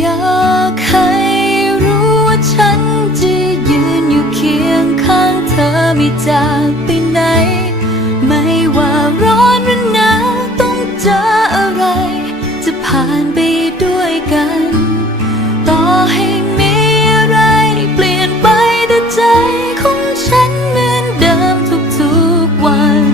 อยากให้รู้ว่าฉันจะยืนอยู่เคียงข้างเธอไม่จากไปไหน ไม่ว่าร้อนหรือหนาวต้องเจออะไร จะผ่านไปด้วยกัน ต่อให้มีอะไรเปลี่ยนไปแต่ใจของฉันเหมือนเดิมทุกๆวัน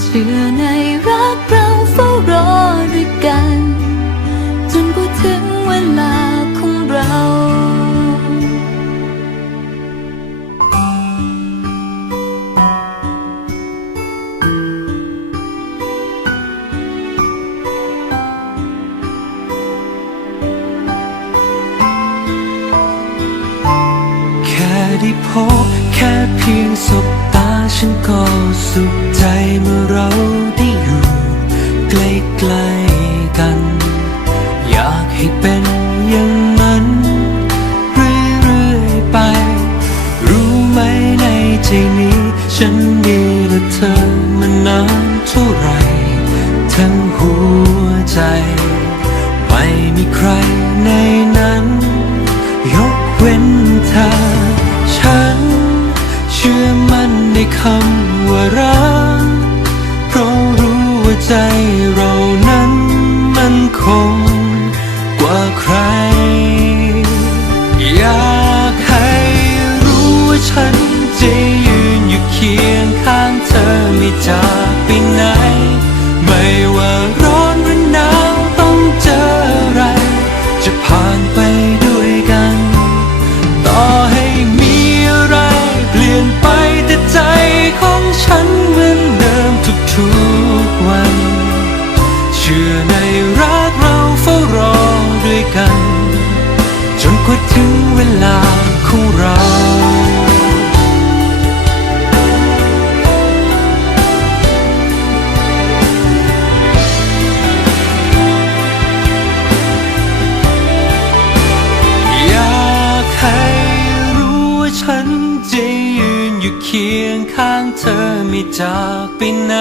เชื่อในรักเราเฝ้ารอ ได้พบแค่เพียงสบตาฉันก็สุขใจเมื่อเราได้อยู่ใกล้ๆกัน อยากให้เป็นอย่างนั้นเรื่อยๆไป รู้ไหมในใจนี้ ฉันมีแต่เธอมานานเท่าไรทั้งหัวใจ ไม่มีใครในำว่ารักเพราะรู้ว่าใจ ชื่อในรักเราเฝ้ารอด้วยกัน จนกว่าถึงเวลาของเราอยากให้รู้ว่าฉันจะยืนอยู่เคียงข้างเธอไม่จากไปไหน